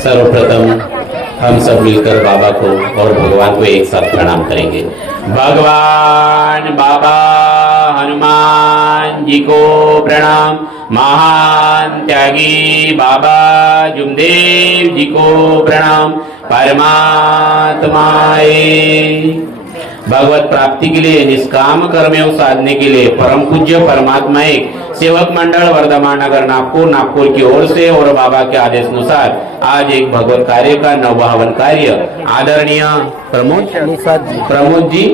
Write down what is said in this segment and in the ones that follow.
सर्वप्रथम हम सब मिलकर बाबा को और भगवान को एक साथ प्रणाम करेंगे। भगवान बाबा हनुमान जी को प्रणाम। महान त्यागी बाबा जुमदेव जी को प्रणाम। परमात्माए भगवत प्राप्ति के लिए निष्काम कर्मयोग साधने के लिए परम पूज्य परमात्मा एक सेवक मंडल वर्धमान नगर नागपुर की ओर से और बाबा के आदेश अनुसार आज एक भगवत कार्य का नवभावन कार्य आदरणीय प्रमोद जी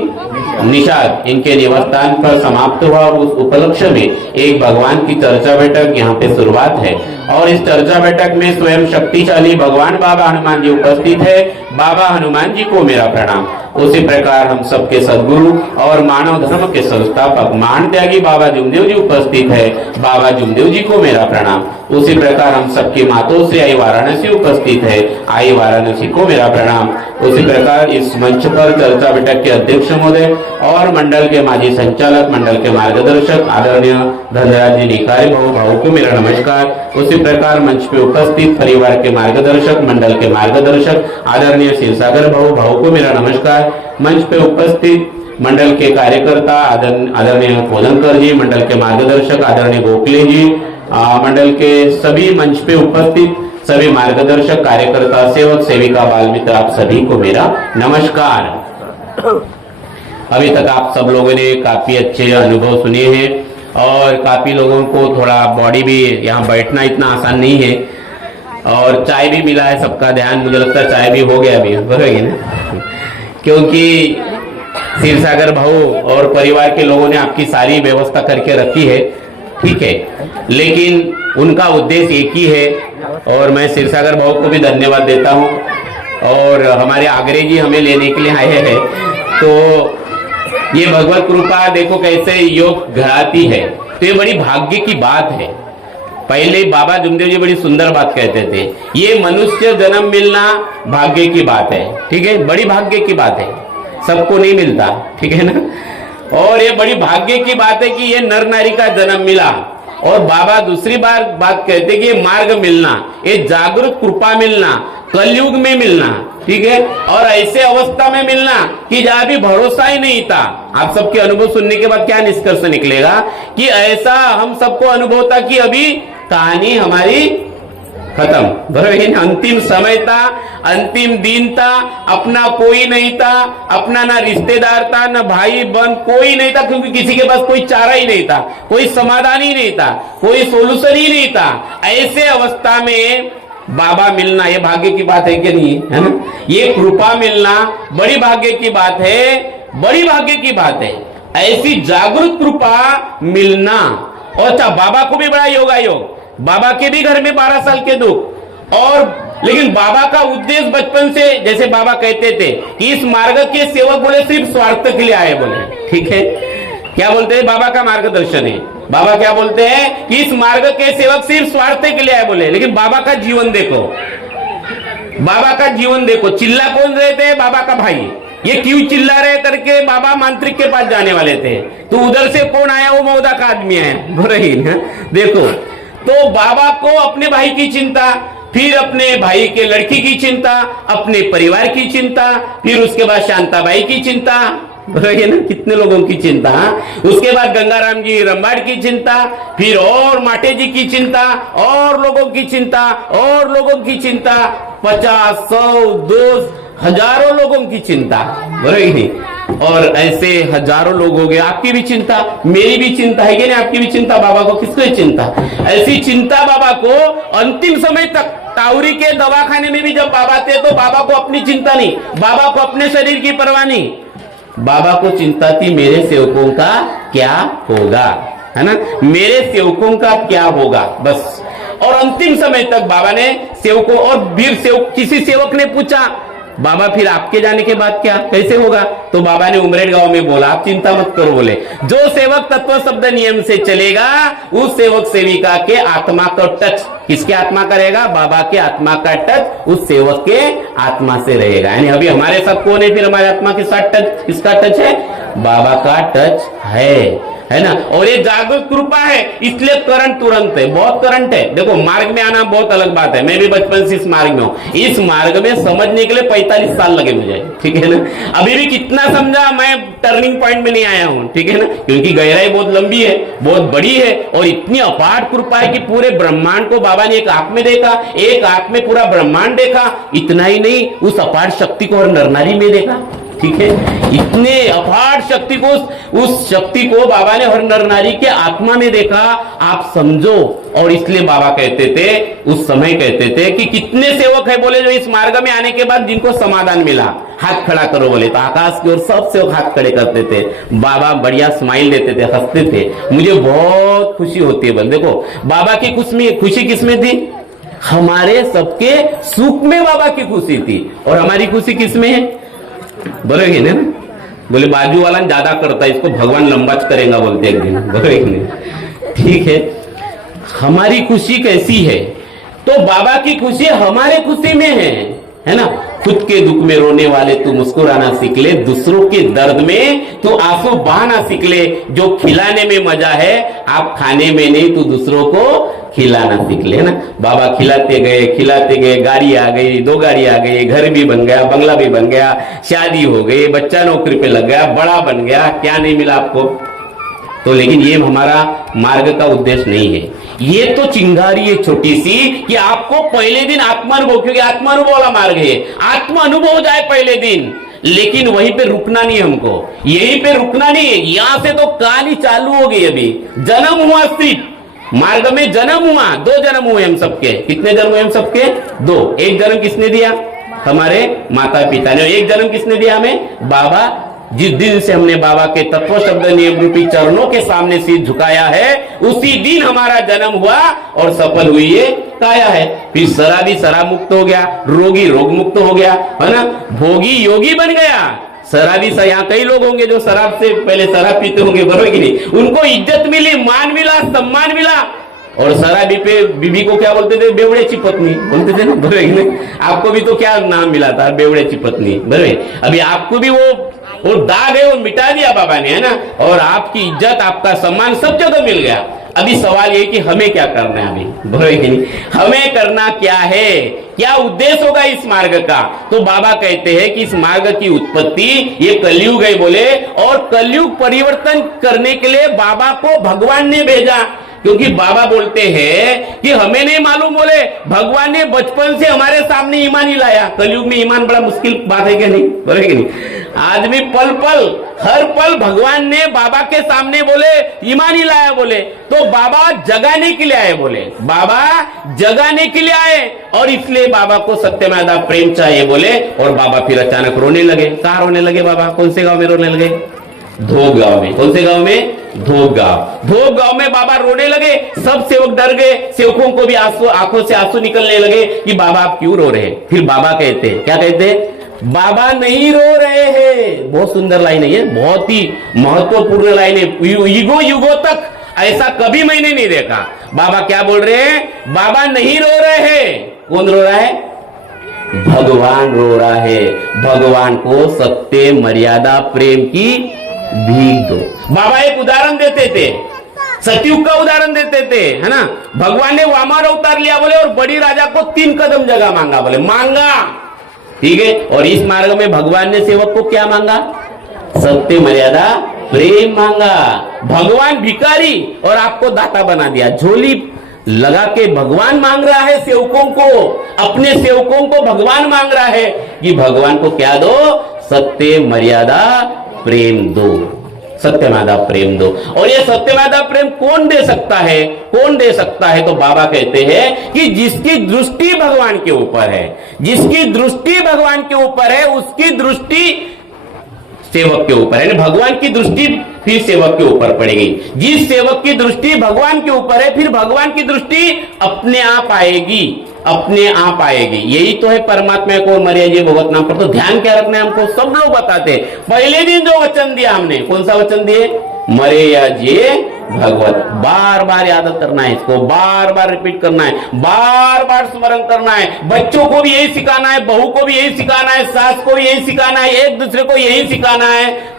निषाद इनके निवासस्थान पर समाप्त हुआ। उस उपलक्ष्य में एक भगवान की चर्चा बैठक यहाँ पे शुरुआत है और इस चर्चा बैठक में स्वयं शक्तिशाली भगवान बाबा हनुमान जी उपस्थित है। बाबा हनुमान जी को मेरा प्रणाम। उसी प्रकार हम सबके सदगुरु और मानव धर्म के संस्थापक महान त्यागी बाबा जुमदेव जी उपस्थित है। बाबा जुमदेव जी को मेरा प्रणाम। उसी प्रकार हम सबकी मातों से आई वाराणसी उपस्थित है। आई वाराणसी को मेरा प्रणाम। उसी प्रकार इस मंच पर चर्चा बैठक के अध्यक्ष महोदय और मंडल के माजी संचालक मंडल के मार्गदर्शक आदरणीय धनराज जी निकारी भाऊ को मेरा नमस्कार। उसी प्रकार मंच पे उपस्थित परिवार के मार्गदर्शक मंडल के मार्गदर्शक आदरणीय शिवसागर भाऊ को मेरा नमस्कार। मंच पे उपस्थित मंडल के कार्यकर्ता आदरणीय कोदनकर जी, मंडल के मार्गदर्शक आदरणीय गोखले जी, मंडल के सभी मंच पे उपस्थित सभी मार्गदर्शक कार्यकर्ता सेवक सेविका बाल मित्र आप सभी को मेरा नमस्कार। अभी तक आप सब लोगों ने काफी अच्छे अनुभव सुने हैं और काफी लोगों को थोड़ा बॉडी भी यहाँ बैठना इतना आसान नहीं है और चाय भी मिला है। सबका ध्यान मुझे लगता है चाय भी हो गया अभी बरोबर ना, क्योंकि शिवसागर भाऊ और परिवार के लोगों ने आपकी सारी व्यवस्था करके रखी है, ठीक है, लेकिन उनका उद्देश्य एक ही है और मैं शिवसागर भाऊ को भी धन्यवाद देता हूँ और हमारे आगरे जी हमें लेने के लिए आए हैं। तो ये भगवत कृपा देखो कैसे योग घराती है, तो ये बड़ी भाग्य की बात है। पहले बाबा जुमदेव जी बड़ी सुंदर बात कहते थे, ये मनुष्य जन्म मिलना भाग्य की बात है, ठीक है, बड़ी भाग्य की बात है, सबको नहीं मिलता, ठीक है ना। और ये बड़ी भाग्य की बात है कि ये नर नारी का जन्म मिला। और बाबा दूसरी बार बात कहते कि ये मार्ग मिलना, ये जागृत कृपा मिलना, कलयुग में मिलना, ठीक है, और ऐसे अवस्था में मिलना कि जहां भी भरोसा ही नहीं था। आप सबके अनुभव सुनने के बाद क्या निष्कर्ष निकलेगा कि ऐसा हम सबको अनुभव था कि अभी कहानी हमारी खत्म, बराबर। अंतिम समय था, अंतिम दिन था, अपना कोई नहीं था, अपना ना रिश्तेदार था, ना भाई बहन कोई नहीं था, क्योंकि किसी के पास कोई चारा ही नहीं था, कोई समाधान ही नहीं था, कोई सोल्यूशन ही नहीं था। ऐसे अवस्था में बाबा मिलना ये भाग्य की बात है कि नहीं, है ना। ये कृपा मिलना बड़ी भाग्य की बात है, बड़ी भाग्य की बात है। ऐसी जागृत कृपा मिलना, और अच्छा बाबा को भी बड़ा योगा योग, बाबा के भी घर में 12 साल के दुख, और लेकिन बाबा का उद्देश्य बचपन से, जैसे बाबा कहते थे कि इस मार्ग के सेवक बोले सिर्फ स्वार्थ के लिए आए बोले, ठीक है, क्या बोलते हैं, बाबा का मार्गदर्शन है। बाबा क्या बोलते हैं कि इस मार्ग के सेवक सिर्फ स्वार्थ के लिए आए बोले, लेकिन बाबा का जीवन देखो, बाबा का जीवन देखो। चिल्ला कौन रहे थे, बाबा का भाई, ये क्यों चिल्ला रहे करके बाबा मांत्रिक के पास जाने वाले थे, तो उधर से कौन आया, वो मौदा का आदमी है, बुराई है, देखो। तो बाबा को अपने भाई की चिंता, फिर अपने भाई के लड़की की चिंता, अपने परिवार की चिंता, फिर उसके बाद शांताबाई की चिंता, है ना, कितने लोगों की चिंता, उसके बाद गंगाराम जी रंबाड़ की चिंता, फिर और माटे जी की चिंता, और लोगों की चिंता, और लोगों की चिंता, 50, 100, 200, हजारों लोगों की चिंता, बराबर नहीं। और ऐसे हजारों लोग हो गए, आपकी भी चिंता, मेरी भी चिंता है कि नहीं, आपकी भी चिंता, बाबा को किसकी चिंता, ऐसी चिंता बाबा को अंतिम समय तक। टाउरी के दवाखाने में भी जब बाबा थे तो बाबा को अपनी चिंता नहीं, बाबा को अपने शरीर की परवाह नहीं, बाबा को चिंता थी मेरे सेवकों का क्या होगा, है ना, मेरे सेवकों का क्या होगा, बस। और अंतिम समय तक बाबा ने सेवकों, और वीर सेवक, किसी सेवक ने पूछा बाबा फिर आपके जाने के बाद क्या कैसे होगा, तो बाबा ने उमरेड गांव में बोला आप चिंता मत करो, बोले जो सेवक तत्व शब्द नियम से चलेगा उस सेवक सेविका के आत्मा का टच, किसके आत्मा का रहेगा, बाबा के आत्मा का टच उस सेवक के आत्मा से रहेगा। यानी अभी हमारे साथ कौन है, फिर हमारे आत्मा के साथ टच, किसका टच है, बाबा का टच है ना। और ये जागृत कृपा है, इसलिए करंट तुरंत है, बहुत करंट है। देखो मार्ग में आना बहुत अलग बात है, मैं भी बचपन से इस मार्ग में हूं, इस मार्ग में समझने के लिए 45 साल लगे मुझे, ठीक है ना। अभी भी कितना समझा, मैं टर्निंग पॉइंट में नहीं आया हूं, ठीक है ना, क्योंकि गहराई बहुत लंबी है, बहुत बड़ी है, और इतनी अपार कृपा है कि पूरे ब्रह्मांड को बाबा ने एक आंख में देखा, एक आंख में पूरा ब्रह्मांड देखा। इतना ही नहीं, उस अपार शक्ति को और नरनारी में देखा, ठीक है। इतने अपार शक्ति को, उस शक्ति को बाबा ने हर नर नारी के आत्मा में देखा, आप समझो। और इसलिए बाबा कहते थे, उस समय कहते थे कि कितने सेवक है बोले जो इस मार्ग में आने के बाद जिनको समाधान मिला, हाथ खड़ा करो बोले, तो आकाश की ओर सब सेवक हाथ खड़े करते थे। बाबा बढ़िया स्माइल देते थे, हंसते थे, मुझे बहुत खुशी होती है। बोल देखो बाबा की खुशी किसमें थी, हमारे सबके सुख में बाबा की खुशी थी, और हमारी खुशी किसमें है, बोलोगे ना। बोले बाजू वाला ज्यादा करता है, इसको भगवान लंबा करेगा बोलते एक दिन, बोलोगे नहीं, ठीक है। हमारी खुशी कैसी है, तो बाबा की खुशी हमारे खुशी में है ना। खुद के दुख में रोने वाले तू मुस्कुराना सीख ले, दूसरों के दर्द में तू आंसू बहाना सीख ले। जो खिलाने में मजा है, आप खाने में नहीं, तू दूसरों को खिलाना सीख ले ना। बाबा खिलाते गए, गाड़ी आ गई, 2 गाड़ी आ गई, घर भी बन गया, बंगला भी बन गया, शादी हो गई, बच्चा नौकरी पे लग गया, बड़ा बन गया, क्या नहीं मिला आपको। तो लेकिन ये हमारा मार्ग का उद्देश्य नहीं है। ये तो चिंगारी है छोटी सी कि आपको पहले दिन आत्मानुभव, क्योंकि आत्मानुभव वाला मार्ग है, आत्मानुभव हो जाए पहले दिन। लेकिन वहीं पे रुकना नहीं, हमको यहीं पे रुकना नहीं है। यहां से तो कहानी चालू हो गई, अभी जन्म हुआ, सिर्फ मार्ग में जन्म हुआ, 2 जन्म हुए हम सबके। कितने जन्म हुए हम सबके, 2। एक जन्म किसने दिया, हमारे माता पिता ने। एक जन्म किसने दिया हमें, बाबा। जिस दिन से हमने बाबा के तत्व शब्द नियम रूपी चरणों के सामने सिर झुकाया है, उसी दिन हमारा जन्म हुआ और सफल हुई ये काया है। फिर शराबी शराब मुक्त हो गया, रोगी रोग मुक्त हो गया, है ना, भोगी योगी बन गया। शराबी से यहाँ कई लोग होंगे जो शराब से पहले शराब पीते होंगे, बरोबर कि नहीं, उनको इज्जत मिली, मान मिला, सम्मान मिला। और शराबी पे बीबी को क्या बोलते थे, बेवड़े पत्नी बोलते थे ना, बरोबर। आपको भी तो क्या नाम मिला था, बेवड़े पत्नी, बरोबर। अभी आपको भी वो दाग है, वो मिटा दिया बाबा ने, है ना। और आपकी इज्जत, आपका सम्मान सब जगह मिल गया। अभी सवाल ये कि हमें क्या करना है, अभी बोले कि नहीं, हमें करना क्या है, क्या उद्देश्य होगा इस मार्ग का। तो बाबा कहते हैं कि इस मार्ग की उत्पत्ति ये कलयुग है बोले, और कलयुग परिवर्तन करने के लिए बाबा को भगवान ने भेजा। क्योंकि बाबा बोलते हैं कि हमें नहीं मालूम, बोले भगवान ने बचपन से हमारे सामने ईमान ही लाया। कलयुग में ईमान बड़ा मुश्किल बात है कि नहीं, बोले कि नहीं। आदमी पल पल, हर पल भगवान ने बाबा के सामने बोले ईमान ही लाया, बोले तो बाबा जगाने के लिए आए, बोले बाबा जगाने के लिए आए। और इसलिए बाबा को सत्यमेव प्रेम चाहिए, बोले। और बाबा फिर अचानक रोने लगे। कहाँ रोने लगे बाबा, कौन से गांव में रोने लगे, धोब गांव में। कौन से गांव में, धोब गांव। धोब गांव में बाबा रोने लगे, सब सेवक डर गए, सेवकों को भी आंसू, आंखों से आंसू निकलने लगे कि बाबा आप क्यों रो रहे हैं। फिर बाबा कहते, क्या कहते, बाबा नहीं रो रहे हैं। बहुत सुंदर लाइन है ये, बहुत ही महत्वपूर्ण लाइन है। युगों युगों तक ऐसा कभी मैंने नहीं देखा। बाबा क्या बोल रहे हैं, बाबा नहीं रो रहे हैं। कौन रो रहा है, भगवान रो रहा है। भगवान को सत्य मर्यादा प्रेम की भीख दो। बाबा एक उदाहरण देते थे, सतयुग का उदाहरण देते थे, है ना। भगवान ने वामन अवतार लिया, बोले, और बड़ी राजा को 3 कदम जगह मांगा, बोले मांगा, ठीक है। और इस मार्ग में भगवान ने सेवक को क्या मांगा, सत्य मर्यादा प्रेम मांगा। भगवान भिखारी और आपको दाता बना दिया। झोली लगा के भगवान मांग रहा है सेवकों को, अपने सेवकों को भगवान मांग रहा है कि भगवान को क्या दो, सत्य मर्यादा प्रेम दो, सत्यमेव प्रेम दो। और ये सत्यमेव प्रेम कौन दे सकता है, कौन दे सकता है। तो बाबा कहते हैं कि जिसकी दृष्टि भगवान के ऊपर है, जिसकी दृष्टि भगवान के ऊपर है, उसकी दृष्टि सेवक के ऊपर है। भगवान की दृष्टि फिर सेवक के ऊपर पड़ेगी। जिस सेवक की दृष्टि भगवान के ऊपर है, फिर भगवान की दृष्टि अपने आप आएगी, अपने आप आएगी। यही तो है परमात्मा को मर्यादा भगवत नाम पर। तो ध्यान क्या रखना है हमको, सब लोग बताते हैं। पहले दिन जो वचन दिया हमने, कौन सा वचन दिए, मरे या जिए भगवत। बार बार याद करना है, इसको बार बार रिपीट करना है, बार बार स्मरण करना है। बच्चों को भी यही सिखाना है, बहू को भी यही सिखाना है, सास को भी यही सिखाना है, एक दूसरे को यही सिखाना है।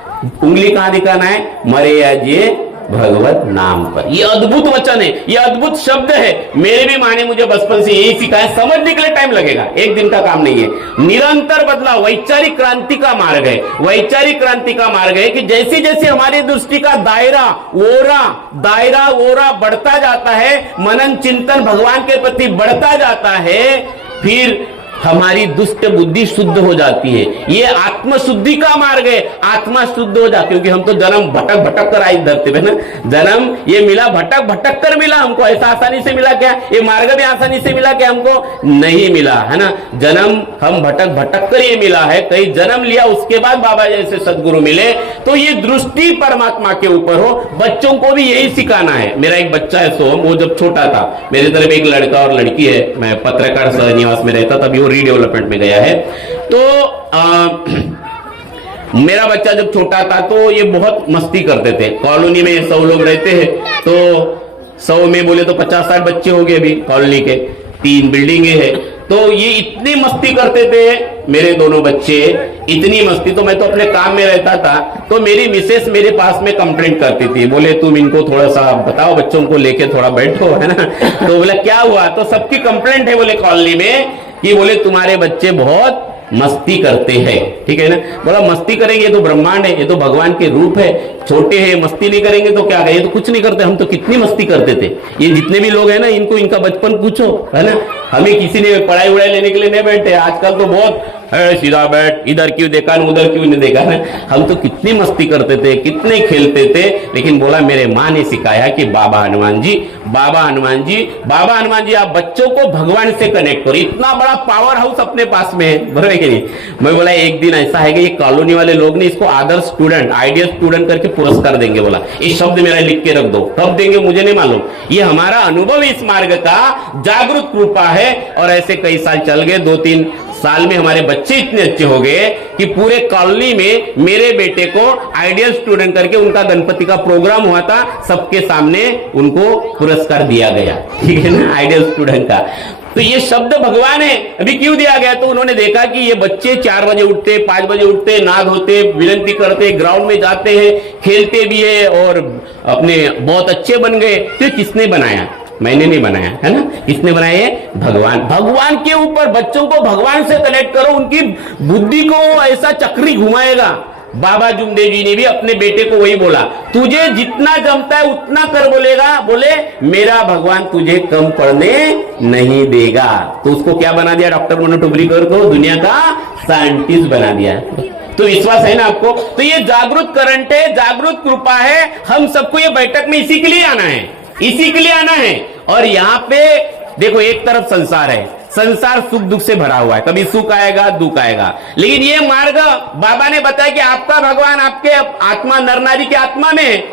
उंगली कहां दिखाना है? मरे या जिए भगवत नाम पर। ये अद्भुत वचन है, ये अद्भुत शब्द है। मेरे भी माँ ने मुझे बचपन से यही सिखाया। समझने के लिए टाइम लगेगा, एक दिन का काम नहीं है। निरंतर बदलाव वैचारिक क्रांति का मार्ग है, वैचारिक क्रांति का मार्ग है कि जैसे जैसे हमारी दृष्टि का दायरा ओरा बढ़ता जाता है, मनन चिंतन भगवान के प्रति बढ़ता जाता है, फिर हमारी दुष्ट बुद्धि शुद्ध हो जाती है। ये आत्मशुद्धि का मार्ग है। आत्मा शुद्ध हो जाती है, क्योंकि हम तो जन्म भटक भटक कर आई धरती पे ना। जन्म ये मिला भटक भटक कर मिला हमको, ऐसा आसानी से मिला क्या? ये मार्ग भी आसानी से मिला क्या हमको? नहीं मिला, है ना। जन्म हम भटक भटक कर ये मिला है। कई जन्म लिया, उसके बाद बाबा जैसे सदगुरु मिले। तो ये दृष्टि परमात्मा के ऊपर हो। बच्चों को भी यही सिखाना है। मेरा एक बच्चा है सोम, वो जब छोटा था, मेरी तरफ एक लड़का और लड़की है, मैं पत्रकार सहनिवास में रहता, तभी वो रीडेवलपमेंट में गया है। तो मेरा बच्चा जब छोटा था तो ये बहुत मस्ती करते थे। कॉलोनी में 100 लोग रहते हैं, तो 100 में बोले तो 50-60 बच्चे हो गए अभी कॉलोनी के, 3 बिल्डिंगे है। तो ये इतनी मस्ती करते थे मेरे दोनों बच्चे, इतनी मस्ती। तो मैं तो अपने काम में रहता था, तो मेरी मिसेस मेरे पास में कंप्लेंट करती थी, बोले तुम इनको थोड़ा सा बताओ, बच्चों को लेके थोड़ा बैठो, है ना। तो बोला क्या हुआ? तो सबकी कंप्लेंट है बोले कॉलोनी में कि बोले तुम्हारे बच्चे बहुत मस्ती करते हैं। ठीक है ना। बोला मस्ती करेंगे, ये तो ब्रह्मांड है, ये तो भगवान के रूप है। छोटे हैं, मस्ती नहीं करेंगे तो क्या? ये तो कुछ नहीं करते, हम तो कितनी मस्ती करते थे। ये जितने भी लोग हैं ना, इनको इनका बचपन पूछो, है ना। हमें किसी ने पढ़ाई उड़ाई लेने के लिए नहीं बैठे। आजकल तो बहुत है, सीधा बैठ, इधर क्यों देखा, उधर क्यों नहीं देखा ना। हम तो कितनी मस्ती करते थे, कितने खेलते थे। लेकिन बोला मेरे माँ ने सिखाया कि बाबा हनुमान जी, बाबा हनुमान जी, बाबा हनुमान जी, आप बच्चों को भगवान से कनेक्ट करो। इतना बड़ा पावर हाउस अपने पास में है, बराबर है कि नहीं। मैं बोला एक दिन ऐसा है कि ये कॉलोनी वाले लोग ने इसको आदर्श स्टूडेंट, आइडियल स्टूडेंट करके पुरस्कार देंगे। बोला ये शब्द मेरा लिख के रख दो, कब देंगे मुझे नहीं मालूम। ये हमारा अनुभव इस मार्ग का जागृत कृपा है। और ऐसे कई साल चल गए, 2-3 साल में हमारे बच्चे इतने अच्छे हो गए कि पूरे कॉलोनी में मेरे बेटे को आइडियल स्टूडेंट करके, उनका गणपति का प्रोग्राम हुआ था, सबके सामने उनको पुरस्कार दिया गया। ठीक है ना, आइडियल स्टूडेंट का। तो ये शब्द भगवान है। अभी क्यों दिया गया? तो उन्होंने देखा कि ये बच्चे 4 बजे उठते, 5 बजे उठते, नाद होते, विनती करते, ग्राउंड में जाते हैं, खेलते भी है और अपने बहुत अच्छे बन गए। तो किसने बनाया? मैंने नहीं बनाया, है ना। किसने बनाया? भगवान। भगवान के ऊपर बच्चों को भगवान से कनेक्ट करो, उनकी बुद्धि को ऐसा चक्री घुमाएगा। बाबा जुमदेव जी ने भी अपने बेटे को वही बोला, तुझे जितना जमता है उतना कर। बोलेगा, बोले मेरा भगवान तुझे कम पढ़ने नहीं देगा। तो उसको क्या बना दिया? डॉक्टर मनोज टुबरीकर को दुनिया का साइंटिस्ट बना दिया। तो विश्वास है ना आपको? तो ये जागृत करंट है, जागृत कृपा है। हम सबको ये बैठक में इसी के लिए आना है, इसी के लिए आना है। और यहाँ पे देखो, एक तरफ संसार है, संसार सुख दुख से भरा हुआ है, कभी सुख आएगा दुख आएगा। लेकिन ये मार्ग बाबा ने बताया कि आपका भगवान आपके आत्मा, नर नारी के आत्मा में है।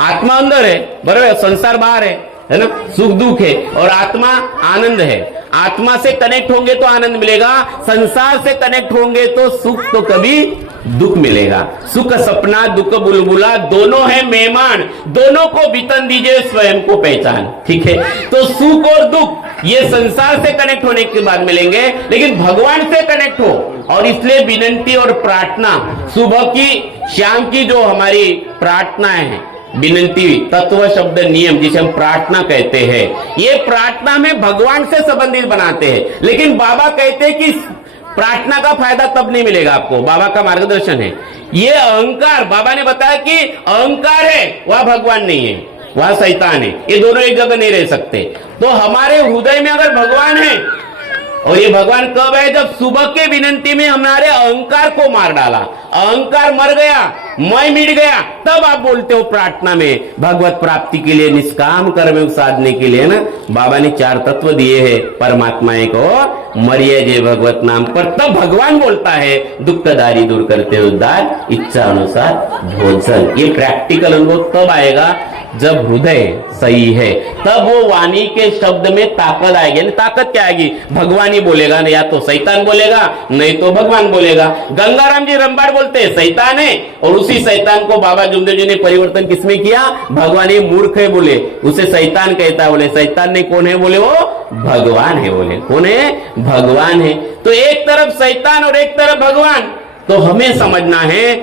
आत्मा अंदर है, बराबर, संसार बाहर है ना। सुख दुख है और आत्मा आनंद है। आत्मा से कनेक्ट होंगे तो आनंद मिलेगा, संसार से कनेक्ट होंगे तो सुख तो कभी दुख मिलेगा। सुख सपना, दुख बुलबुला, दोनों है मेहमान, दोनों को बीतन दीजिए, स्वयं को पहचान। ठीक है। तो सुख और दुख ये संसार से कनेक्ट होने के बाद मिलेंगे, लेकिन भगवान से कनेक्ट हो। और इसलिए विनंती और प्रार्थना, सुबह की शाम की जो हमारी प्रार्थनाएं हैं, विनंती, तत्व, शब्द, नियम, जिसे हम प्रार्थना कहते हैं, ये प्रार्थना में भगवान से संबंधित बनाते हैं। लेकिन बाबा कहते हैं कि प्रार्थना का फायदा तब नहीं मिलेगा आपको, बाबा का मार्गदर्शन है। ये अहंकार, बाबा ने बताया कि अहंकार है, वह भगवान नहीं है, वह शैतान है। ये दोनों एक जगह नहीं रह सकते। तो हमारे हृदय में अगर भगवान है, और ये भगवान कब है? जब सुबह के विनंती में हमारे अहंकार को मार डाला, अहंकार मर गया, मैं मिट गया, तब आप बोलते हो प्रार्थना में भगवत प्राप्ति के लिए, निष्काम कर्म साधने के लिए ना। बाबा ने 4 तत्व दिए हैं परमात्मा को, मरिए जय भगवत नाम पर। तब भगवान बोलता है दुखदारी दूर करते उद्धार, इच्छा अनुसार भोजन। ये प्रैक्टिकल अनुभव तब आएगा जब हृदय सही है, तब वो वाणी के शब्द में ताकत आएगी। ताकत क्या आएगी? भगवान ही बोलेगा, या तो शैतान बोलेगा, नहीं तो भगवान बोलेगा। गंगाराम जी रंबाड़ बोलते हैं शैतान है, और उसी शैतान को बाबा जुमदेव जी ने परिवर्तन किसमें किया? भगवान ये मूर्ख है बोले, उसे शैतान कहता है। बोले शैतान ने कौन है? बोले वो भगवान है। बोले कौन है? भगवान है। तो एक तरफ शैतान और एक तरफ भगवान। तो हमें समझना है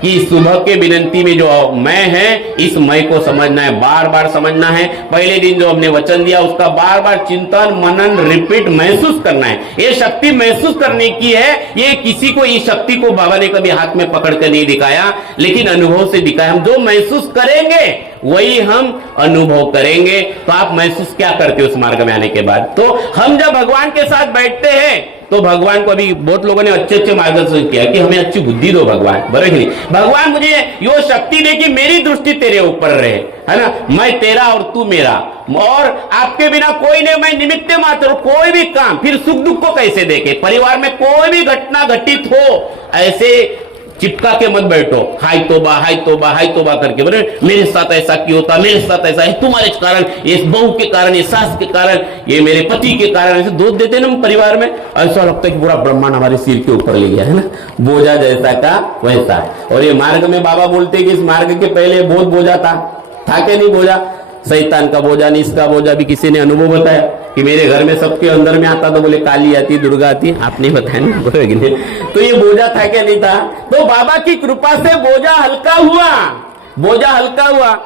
कि सुबह के विनंती में जो मैं है, इस मैं को समझना है, बार बार समझना है। पहले दिन जो हमने वचन दिया उसका बार बार चिंतन मनन रिपीट महसूस करना है। ये शक्ति महसूस करने की है। ये किसी को इस शक्ति को बाबा ने कभी हाथ में पकड़ कर नहीं दिखाया, लेकिन अनुभव से दिखाया। हम जो महसूस करेंगे वही हम अनुभव करेंगे। तो आप महसूस क्या करते हो उस मार्ग में आने के बाद? तो हम जब भगवान के साथ बैठते हैं तो भगवान को, अभी बहुत लोगों ने अच्छे अच्छे मार्गदर्शन किया कि हमें अच्छी बुद्धि दो भगवान, बराबर नहीं? भगवान मुझे यो शक्ति दे कि मेरी दृष्टि तेरे ऊपर रहे, है ना, मैं तेरा और तू मेरा, और आपके बिना कोई नहीं, मैं निमित्त मात्र, कोई भी काम, फिर सुख दुख को कैसे देखे, परिवार में कोई भी घटना घटित हो ऐसे चिपका के मत बैठो, हाय तोबा हाय तोबा हाय तोबा करके, बोले मेरे साथ ऐसा क्यों होता, मेरे साथ ऐसा है, तुम्हारे कारण, ये बहू के कारण, ये सास के कारण, ये मेरे पति के कारण, ऐसे दोष देते ना परिवार में। ऐसा लगता है कि पूरा ब्रह्मांड हमारे सिर के ऊपर ले गया है ना, बोझा जैसा का वैसा। और ये मार्ग में बाबा बोलते कि इस मार्ग के पहले बहुत बोझा था क्या नहीं बोझा? शैतान का बोझा नहीं, इसका बोझा भी किसी ने अनुभव बताया कि मेरे घर में सबके अंदर में आता तो बोले काली आती, दुर्गा आती, आपने बताया ना, बोले तो ये बोझा था क्या नहीं था? तो बाबा की कृपा से बोझा हल्का हुआ, बोझा हल्का हुआ।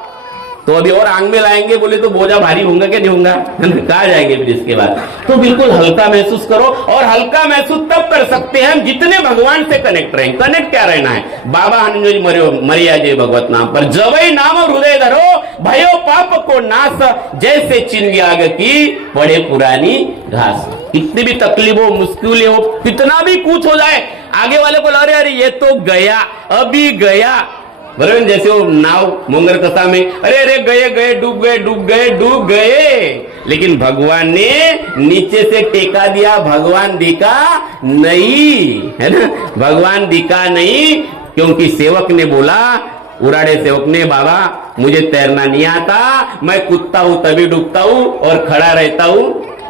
तो अभी और आंग में लाएंगे बोले तो बोझा भारी होगा क्या नहीं होगा? कहाँ जाएंगे फिर इसके बाद? तो बिल्कुल हल्का महसूस करो, और हल्का महसूस तब कर सकते हैं हम जितने भगवान से कनेक्ट रहें। कनेक्ट क्या रहना है? बाबा मरिया जय भगवत नाम पर, जबई नाम हृदय धरो, भयो पाप को नाश, जैसे चिन्ह आग की पड़े पुरानी घास। कितनी भी तकलीफ हो, मुश्किल हो, कितना भी कुछ हो जाए, आगे वाले को अरे अरे ये तो गया, अभी गया, बराबर। जैसे वो नाव मोंगर कथा में, अरे अरे गए गए, डूब गए डूब गए डूब गए, लेकिन भगवान ने नीचे से टेका दिया, भगवान दिखा नहीं, है ना, भगवान दिखा नहीं, क्योंकि सेवक ने बोला, उराड़े सेवक ने, बाबा मुझे तैरना नहीं आता, मैं कूदता हूं तभी डूबता हूं और खड़ा रहता हूं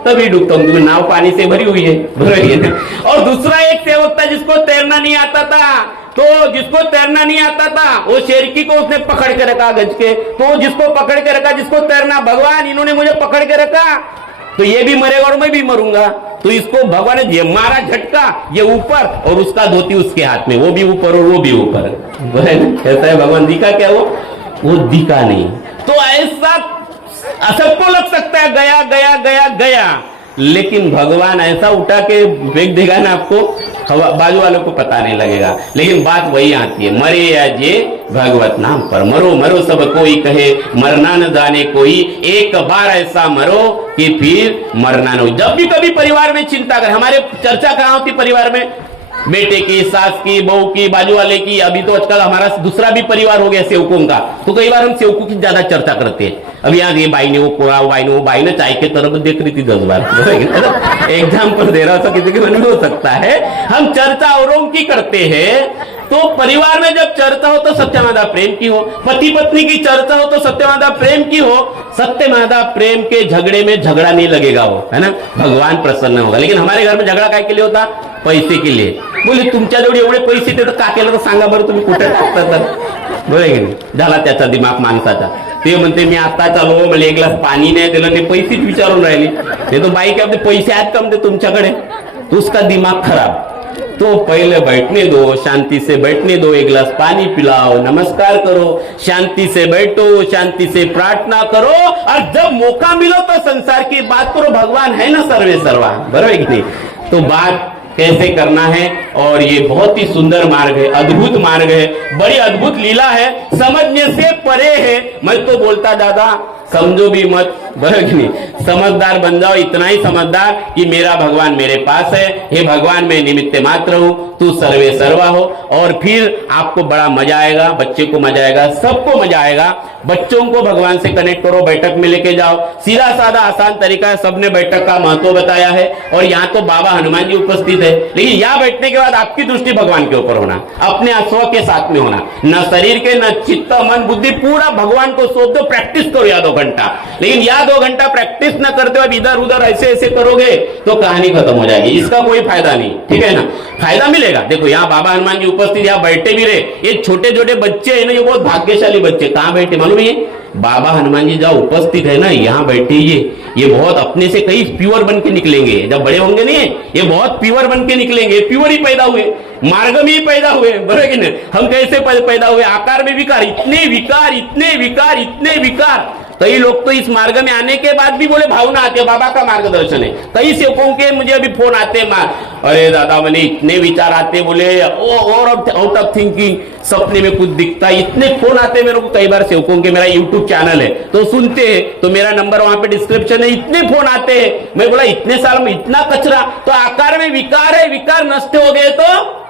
तभी डूबता हूं, नाव पानी से भरी हुई है, और दूसरा एक सेवक था जिसको तैरना नहीं आता था, तो जिसको तैरना नहीं आता था वो शेरकी को उसने पकड़ के रखा गज के, तो जिसको पकड़ के रखा, जिसको तैरना, भगवान इन्होंने मुझे पकड़ के रखा तो ये भी मरेगा और मैं भी मरूंगा। तो इसको भगवान ने ये मारा झटका, ये ऊपर, और उसका धोती उसके हाथ में, वो भी ऊपर और वो भी ऊपर, कहता है भगवान दिखा क्या? वो दिखा नहीं। तो ऐसा सबको लग सकता है गया गया गया गया, लेकिन भगवान ऐसा उठा के फेंक देगा ना आपको, बाजू वालों को पता नहीं लगेगा। लेकिन बात वही आती है, मरे या जे भगवत नाम पर, मरो मरो सब कोई कहे, मरना न जाने कोई, एक बार ऐसा मरो कि फिर मरना न हो। जब भी कभी परिवार में चिंता कर, हमारे चर्चा कहाँ होती परिवार में, बेटे की, सास की, बहू की, बाजू वाले की, अभी तो आजकल हमारा दूसरा भी परिवार हो गया सेवकों का, तो कई बार हम सेवकों की ज्यादा चर्चा करते हैं। अब यहाँ ये बाई ने वो कोड़ा, बाई ने चाय के तरफ देख रही थी 10 बार, एग्जाम्पल दे रहा था, किसी के मन में हो सकता है। हम चर्चा औरों की करते हैं, तो परिवार में जब चर्चा हो तो सत्यमादा प्रेम की हो, पति पत्नी की चर्चा हो तो सत्यमादा प्रेम की हो। सत्यमादा प्रेम के झगड़े में झगड़ा नहीं लगेगा वो, है ना, भगवान प्रसन्न होगा। लेकिन हमारे घर में झगड़ा काय के लिए होता? पैसे के लिए। बोले तुमच्याजवळ एवढे पैसे ते तर का केलं तर सांगा बरं, तुम्ही कुठे टाकता तर, बरोबर की नाही? झाला त्याचा दिमाग माणसाचा, ते म्हणते मी आता चालू, मला एक ग्लास पाणी नाही दिलं, ते पैसेच विचारून राहिली, ते तो बाई काय पैसे आहेत का म्हणते तुमच्याकडे, तो उसका दिमाग खराब। तो पहले बैठने दो, शांति से बैठने दो, एक गिलास पानी पिलाओ, नमस्कार करो, शांति से बैठो, शांति से प्रार्थना करो, और जब मौका मिलो तो संसार की बात करो। भगवान है ना सर्वे सर्वा, बराबर कि नहीं? तो बात कैसे करना है, और ये बहुत ही सुंदर मार्ग है, अद्भुत मार्ग है, बड़ी अद्भुत लीला है, समझने से परे है। मैं तो बोलता दादा समझो भी मत, बराबर कि नहीं? समझदार बन जाओ, इतना ही समझदार कि मेरा भगवान मेरे पास है, हे भगवान मैं निमित्त मात्र हूं, तू सर्वे सर्वा हो, और फिर आपको बड़ा मजा आएगा, बच्चे को मजा आएगा, सबको मजा आएगा। बच्चों को भगवान से कनेक्ट करो, बैठक में लेके जाओ, सीधा साधा आसान तरीका है, सबने बैठक का महत्व बताया है, और यहाँ तो बाबा हनुमान जी उपस्थित है, लेकिन यहाँ बैठने के बाद आपकी दृष्टि भगवान के ऊपर होना, अपने स्व के साथ में होना, न शरीर के, न चित्त मन बुद्धि, पूरा भगवान को सौंप दो, प्रैक्टिस करो या 2 घंटा। लेकिन या 2 घंटा प्रैक्टिस न करते हुए इधर उधर ऐसे ऐसे करोगे तो कहानी खत्म हो जाएगी, इसका कोई फायदा नहीं, ठीक है ना। फायदा मिलेगा। देखो यहाँ बाबा हनुमान जी उपस्थित, यहाँ बैठे भी रहे, ये छोटे छोटे बच्चे हैं ना, ये बहुत भाग्यशाली बच्चे। कहाँ बैठे मालूम है? बाबा हनुमान जी जहाँ उपस्थित है ना, यहाँ बैठे ये बहुत अपने से कई प्योर बन के निकलेंगे। जब बड़े होंगे नहीं, ये बहुत प्योर बन के निकलेंगे। प्योर ही पैदा हुए, मार्ग में ही पैदा हुए, बराबर कि नहीं? हम कैसे पैदा हुए? आकार में विकार, इतने विकार, इतने विकार, इतने विकार। कई लोग तो इस मार्ग में आने के बाद भी बोले भावना आती है, बाबा का मार्गदर्शन है। कई सेवकों के मुझे अभी फोन आते हैं, अरे दादा मैंने इतने विचार आते, बोले और आउट ऑफ थिंकिंग, सपने में कुछ दिखता है, इतने फोन आते मेरे को कई बार सेवकों के। मेरा यूट्यूब चैनल है तो सुनते हैं, तो मेरा नंबर वहां पे डिस्क्रिप्शन है, इतने फोन आते हैं। मैं बोला इतने साल में इतना कचरा, तो आकार में विकार है, विकार नष्ट हो गए तो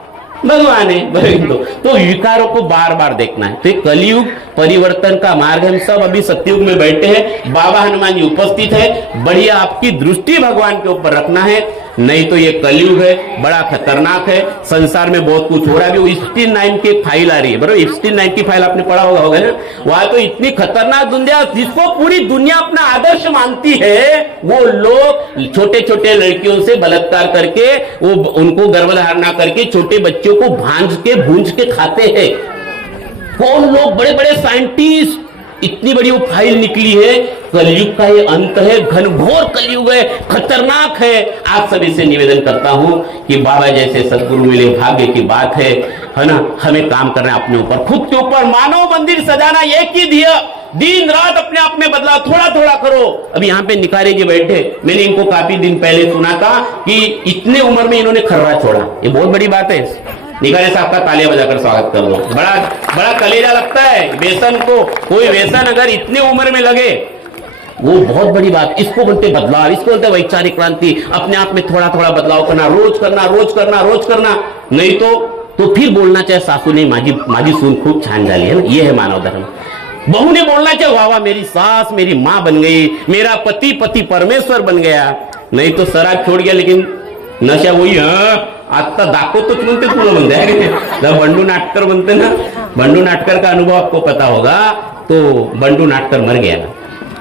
भगवान है। तो विकारों को बार बार देखना है। तो कलयुग परिवर्तन का मार्ग, हम सब अभी सतयुग में बैठे हैं, बाबा हनुमान जी उपस्थित है। बढ़िया आपकी दृष्टि भगवान के ऊपर रखना है, नहीं तो ये कलयुग है, बड़ा खतरनाक है। संसार में बहुत कुछ हो रहा है। अभी इप्स्टीन 9 की फाइल आ रही है, बराबर? इप्स्टीन 9 की फाइल आपने पढ़ा होगा ना? वहां तो इतनी खतरनाक दुनिया, जिसको पूरी दुनिया अपना आदर्श मानती है, वो लोग छोटे छोटे लड़कियों से बलात्कार करके, वो उनको गर्भधारणा करके छोटे बच्चों को भांज के भूंज के खाते हैं। कौन लोग? बड़े बड़े साइंटिस्ट। इतनी बड़ी वो फाइल निकली है। कलयुग का ये अंत है, घनघोर कलयुग है, खतरनाक है। आप सभी से निवेदन करता हूं कि बाबा जैसे सदगुरु मिले, भाग्य की बात है ना? हमें काम करना है अपने ऊपर, खुद के ऊपर। मानव मंदिर सजाना एक ही ध्येय, दिन रात अपने आप में बदलाव थोड़ा थोड़ा करो। अभी यहाँ पे निकारे जी बैठे, मैंने इनको काफी दिन पहले सुना था कि इतने उम्र में इन्होंने खर्रा छोड़ा। ये बहुत बड़ी बात है। निकारे साहब का तालियां बजाकर स्वागत कर दो। बड़ा बड़ा कलेजा लगता है व्यसन को। कोई व्यसन अगर इतने उम्र में लगे, वो बहुत बड़ी बात। इसको बोलते बदलाव, इसको बोलते वैचारिक क्रांति। अपने आप में थोड़ा थोड़ा बदलाव करना, रोज करना, रोज करना, रोज करना। नहीं तो फिर बोलना चाहे सासू ने माझी सून खूब छान डाली है ना, ये है मानव धर्म। बहू ने बोलना चाहे वाह वाह मेरी सास मेरी माँ बन गई, मेरा पति पति परमेश्वर बन गया। नहीं तो शराब छोड़ गया, लेकिन नशा वही। आता दाखवतो म्हणते तुला म्हणते आहे, जब बंडू नाटकर बनते ना, बंडू नाटकर का अनुभव आपको पता होगा। तो बंडू नाटकर मर गया ना,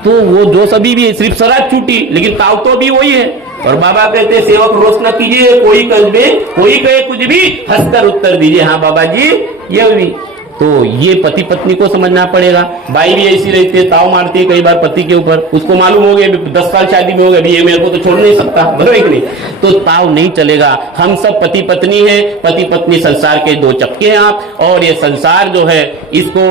तो वो जो सभी भी है, सिर्फ शराब छूटी, लेकिन ताव तो भी वही है। और बाबा कहते सेवक रोष न कीजिए, कोई कहे कुछ भी, हंसकर उत्तर दीजिए हाँ बाबा जी ये भी। तो ये पति पत्नी को समझना पड़ेगा। बाई भी ऐसी रहती है, ताव मारती है कई बार पति के ऊपर। उसको मालूम हो गया 10 साल शादी में हो गया, अभी ये मेरे को तो छोड़ नहीं सकता, बराबर है कि नहीं? तो ताव नहीं चलेगा। हम सब पति पत्नी है, पति पत्नी संसार के दो चक्के हैं आप। और ये संसार जो है इसको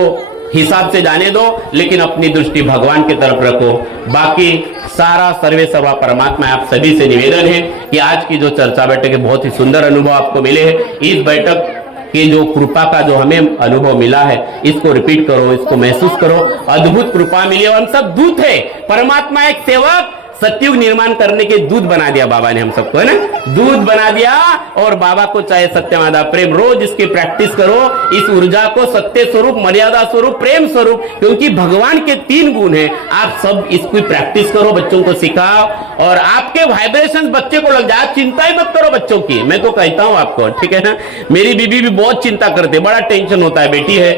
हिसाब से जाने दो, लेकिन अपनी दृष्टि भगवान की तरफ रखो। बाकी सारा सर्वे सर्वा परमात्मा। आप सभी से निवेदन है कि आज की जो चर्चा बैठक है, बहुत ही सुंदर अनुभव आपको मिले हैं। इस बैठक कि जो कृपा का जो हमें अनुभव मिला है, इसको रिपीट करो, इसको महसूस करो। अद्भुत कृपा मिली। हम सब दूत है, परमात्मा एक सेवक, सतयुग निर्माण करने के दूत बना दिया बाबा ने हम सबको, है ना? दूत बना दिया। और बाबा को चाहे सत्यमादा प्रेम, रोज इसकी प्रैक्टिस करो। इस ऊर्जा को सत्य स्वरूप, मर्यादा स्वरूप, प्रेम स्वरूप, क्योंकि भगवान के 3 गुण हैं। आप सब इसकी प्रैक्टिस करो, बच्चों को सिखाओ, और आपके वाइब्रेशंस बच्चे को लग जाए। चिंता ही मत करो बच्चों की, मैं तो कहता हूं आपको, ठीक है ना? मेरी बीबी भी बहुत चिंता करते, बड़ा टेंशन होता है। बेटी है,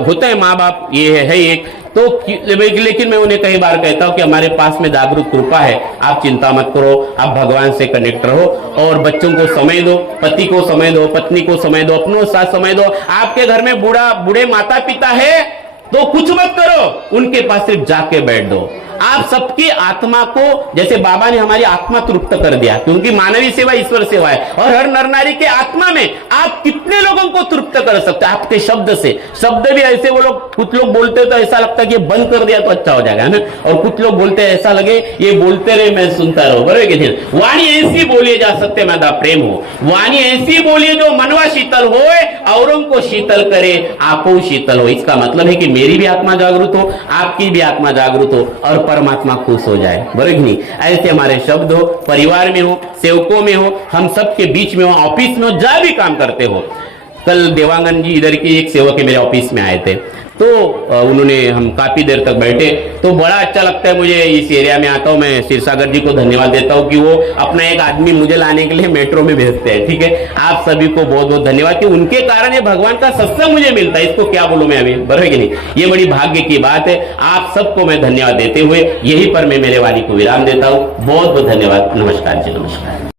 होते हैं माँ बाप, ये है एक तो, लेकिन मैं उन्हें कई बार कहता हूं कि हमारे पास में जागरूक कृपा है, आप चिंता मत करो, आप भगवान से कनेक्ट रहो और बच्चों को समय दो, पति को समय दो, पत्नी को समय दो, अपनों साथ समय दो। आपके घर में बूढ़े माता पिता है तो कुछ मत करो, उनके पास सिर्फ जाके बैठ दो। आप सबकी आत्मा को, जैसे बाबा ने हमारी आत्मा तृप्त कर दिया, क्योंकि मानवीय सेवा ईश्वर सेवा है। और हर नर नारी के आत्मा में आप कितने लोगों को तृप्त कर सकते हैं आपके शब्द से। शब्द भी ऐसे, वो लोग कुछ लोग बोलते तो ऐसा लगता है कि बंद कर दिया तो अच्छा हो जाएगा, है ना? और कुछ लोग बोलते हैं ऐसा लगे ये बोलते रहे मैं सुनता रहूं, बराबर कि नहीं? वाणी ऐसी बोलिए जा सत्य मादा प्रेम हो। वाणी ऐसी बोलिए जो मनवा शीतल हो, औरों को शीतल करे, आपो शीतल हो। इसका मतलब है कि मेरी भी आत्मा जागृत हो, आपकी भी आत्मा जागृत हो, और परमात्मा खुश हो जाए, बराबर नहीं? ऐसे हमारे शब्द हो, परिवार में हो, सेवकों में हो, हम सबके बीच में हो, ऑफिस में हो, जहाँ भी काम करते हो। कल देवांगन जी इधर के एक सेवक है, मेरे ऑफिस में आए थे, तो उन्होंने, हम काफी देर तक बैठे, तो बड़ा अच्छा लगता है मुझे। इस एरिया में आता हूँ मैं, क्षीरसागर जी को धन्यवाद देता हूँ कि वो अपना एक आदमी मुझे लाने के लिए मेट्रो में भेजते हैं, ठीक है? आप सभी को बहुत बहुत धन्यवाद कि उनके कारण ये भगवान का सत्संग मुझे मिलता है। इसको क्या बोलूं मैं अभी, बराबर कि नहीं? ये बड़ी भाग्य की बात है। आप सबको मैं धन्यवाद देते हुए यहीं पर मैं मेरे वाणी को विराम देता हूँ। बहुत बहुत धन्यवाद। नमस्कार जी, नमस्कार।